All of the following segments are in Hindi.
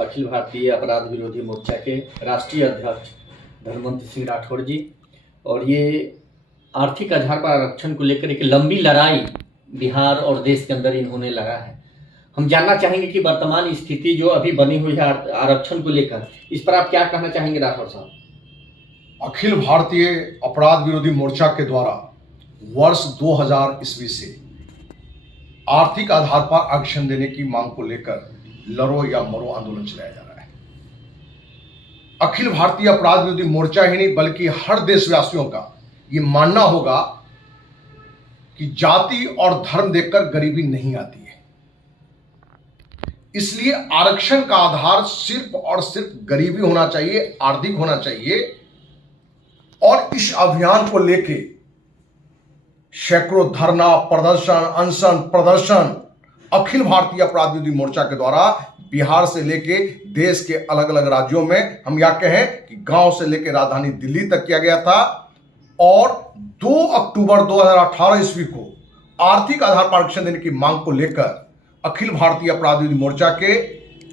अखिल भारतीय अपराध विरोधी मोर्चा के राष्ट्रीय अध्यक्ष धर्मवंत सिंह राठौड़ जी। और ये आर्थिक आधार पर आरक्षण को लेकर एक लंबी लड़ाई बिहार और देश के अंदर इन्होंने लड़ा है। हम जानना चाहेंगे कि वर्तमान स्थिति जो अभी बनी हुई है आरक्षण को लेकर, इस पर आप क्या कहना चाहेंगे राठौड़ साहब? अखिल भारतीय अपराध विरोधी मोर्चा के द्वारा वर्ष 2000 ईस्वी से आर्थिक आधार पर आरक्षण देने की मांग को लेकर लड़ो या मरो आंदोलन चलाया जा रहा है। अखिल भारतीय अपराध विरोधी मोर्चा ही नहीं बल्कि हर देशवासियों का ये मानना होगा कि जाति और धर्म देखकर गरीबी नहीं आती है। इसलिए आरक्षण का आधार सिर्फ और सिर्फ गरीबी होना चाहिए, आर्थिक होना चाहिए। और इस अभियान को लेके सैकड़ों धरना, प्रदर्शन, अनशन, प्रदर्शन अखिल भारतीय अपराध विरोधी मोर्चा के द्वारा बिहार से लेके देश के अलग अलग राज्यों में, हम या कहें कि गांव से लेके राजधानी दिल्ली तक किया गया था। और 2 अक्टूबर 2018 ईस्वी को आर्थिक आधार पर आरक्षण देने की मांग को लेकर अखिल भारतीय अपराध विरोधी मोर्चा के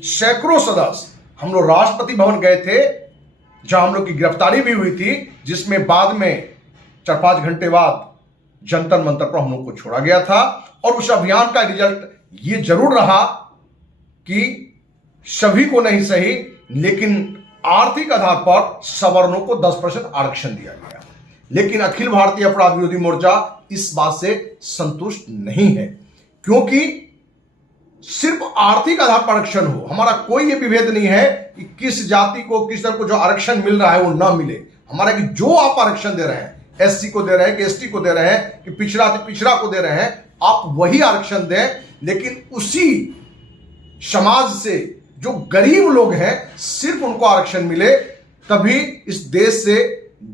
सैकड़ों सदस्य हम लोग राष्ट्रपति भवन गए थे, जहां हम लोग की गिरफ्तारी भी हुई थी, जिसमें बाद में 4-5 घंटे बाद जंतर मंतर पर हम लोग को छोड़ा गया था। और उस अभियान का रिजल्ट ये जरूर रहा कि सभी को नहीं सही, लेकिन आर्थिक आधार पर सवर्णों को 10% आरक्षण दिया गया। लेकिन अखिल भारतीय अपराध विरोधी मोर्चा इस बात से संतुष्ट नहीं है, क्योंकि सिर्फ आर्थिक आधार पर आरक्षण हो, हमारा कोई ये विभेद नहीं है कि किस जाति को, किस तरह को जो आरक्षण मिल रहा है वो ना मिले। हमारा कि जो आप आरक्षण दे रहे हैं, एससी को दे रहे हैं कि एसटी को दे रहे हैं कि पिछड़ा को दे रहे हैं, आप वही आरक्षण दें। लेकिन उसी समाज से जो गरीब लोग हैं सिर्फ उनको आरक्षण मिले, तभी इस देश से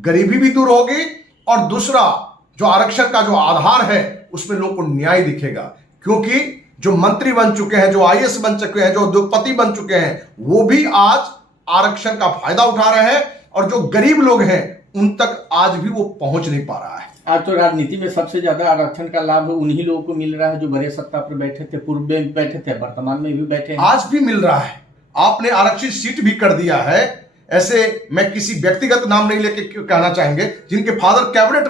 गरीबी भी दूर होगी। और दूसरा, जो आरक्षण का जो आधार है उसमें लोगों को न्याय दिखेगा, क्योंकि जो मंत्री बन चुके हैं, जो आईएएस बन चुके हैं, जो उद्योगपति बन चुके हैं, वो भी आज आरक्षण का फायदा उठा रहे हैं। और जो गरीब लोग हैं उन तक आज भी वो पहुंच नहीं पा रहा है। आज तो राजनीति में सबसे ज्यादा आरक्षण का लाभ उन्हीं लोगों को मिल रहा है जो बड़े सत्ता पर बैठे थे, पूर्व में बैठे थे, वर्तमान में भी बैठे हैं, आज भी मिल रहा है। आपने आरक्षित सीट भी कर दिया है। ऐसे मैं किसी व्यक्तिगत नाम नहीं लेके कहना चाहेंगे, जिनके फादर कैबिनेट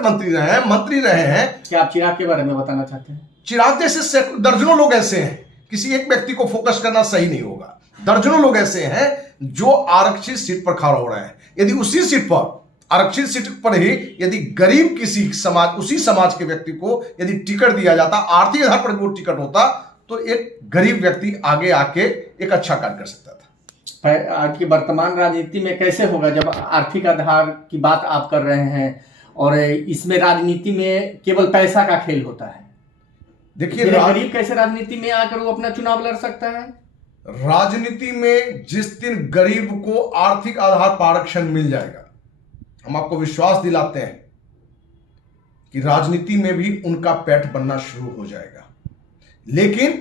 मंत्री रहे हैं। क्या आप चिराग के बारे में बताना चाहते हैं? चिराग जैसे दर्जनों लोग ऐसे हैं, किसी एक व्यक्ति को फोकस करना सही नहीं होगा। दर्जनों लोग ऐसे हैं जो आरक्षित सीट पर खड़ा हो रहे हैं। यदि उसी सीट पर, आरक्षित सीट पर ही यदि गरीब किसी समाज, उसी समाज के व्यक्ति को यदि टिकट दिया जाता, आर्थिक आधार पर वो टिकट होता, तो एक गरीब व्यक्ति आगे आके एक अच्छा कार्य कर सकता था। आज की वर्तमान राजनीति में कैसे होगा जब आर्थिक आधार की बात आप कर रहे हैं और इसमें राजनीति में केवल पैसा का खेल होता है? देखिए, गरीब कैसे राजनीति में आकर वो अपना चुनाव लड़ सकता है? राजनीति में जिस दिन गरीब को आर्थिक आधार पर आरक्षण मिल जाएगा, हम आपको विश्वास दिलाते हैं कि राजनीति में भी उनका पेट बनना शुरू हो जाएगा। लेकिन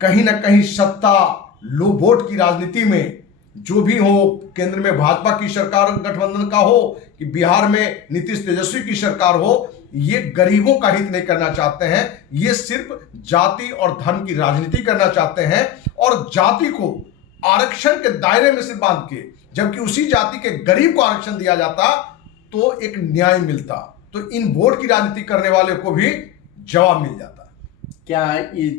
कहीं ना कहीं सत्ता, लो वोट की राजनीति में जो भी हो, केंद्र में भाजपा की सरकार गठबंधन का हो कि बिहार में नीतीश तेजस्वी की सरकार हो, ये गरीबों का हित नहीं करना चाहते हैं। ये सिर्फ जाति और धर्म की राजनीति करना चाहते हैं और जाति को आरक्षण के दायरे में से बांध के, जबकि उसी जाति के गरीब को आरक्षण दिया जाता तो एक न्याय मिलता, तो इन वोट की राजनीति करने वाले को भी जवाब मिल जाता। क्या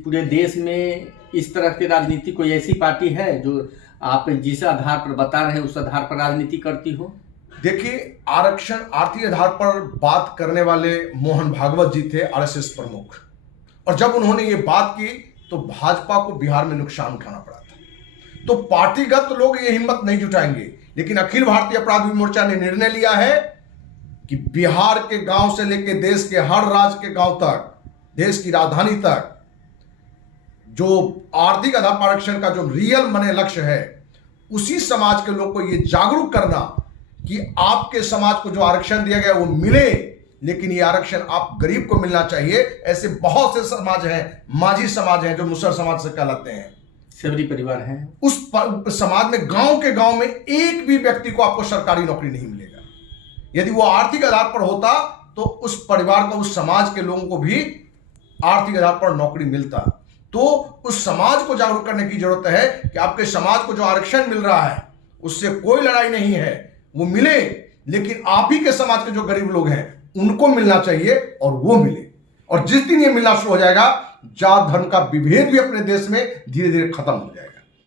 पूरे देश में इस तरह की राजनीति कोई ऐसी पार्टी है जो आप जिस आधार पर बता रहे हैं उस आधार पर राजनीति करती हो? देखिए, आरक्षण आर्थिक आधार पर बात करने वाले मोहन भागवत जी थे, आरएसएस प्रमुख। और जब उन्होंने ये बात की तो भाजपा को बिहार में नुकसान उठाना पड़ा था। तो पार्टीगत लोग ये हिम्मत नहीं जुटाएंगे, लेकिन अखिल भारतीय अपराध विरोधी मोर्चा ने निर्णय लिया है कि बिहार के गांव से लेकर देश के हर राज्य के गांव तक, देश की राजधानी तक, जो आर्थिक आधार पर आरक्षण का जो रियल मने लक्ष्य है, उसी समाज के लोग को ये जागरूक करना कि आपके समाज को जो आरक्षण दिया गया वो मिले, लेकिन ये आरक्षण आप गरीब को मिलना चाहिए। ऐसे बहुत से समाज हैं, माझी समाज हैं, जो मुसर समाज से कहलाते हैं, सबरी परिवार हैं। उस समाज में गांव के गांव में एक भी व्यक्ति को आपको सरकारी नौकरी नहीं मिलेगा। यदि वो आर्थिक आधार पर होता तो उस परिवार को, उस समाज के लोगों को भी आर्थिक आधार पर नौकरी मिलता। तो उस समाज को जागरूक करने की जरूरत है कि आपके समाज को जो आरक्षण मिल रहा है उससे कोई लड़ाई नहीं है, वो मिले, लेकिन आप ही के समाज के जो गरीब लोग हैं उनको मिलना चाहिए और वो मिले। और जिस दिन ये मिलना शुरू हो जाएगा, जात धर्म का विभेद भी अपने देश में धीरे धीरे खत्म हो जाएगा।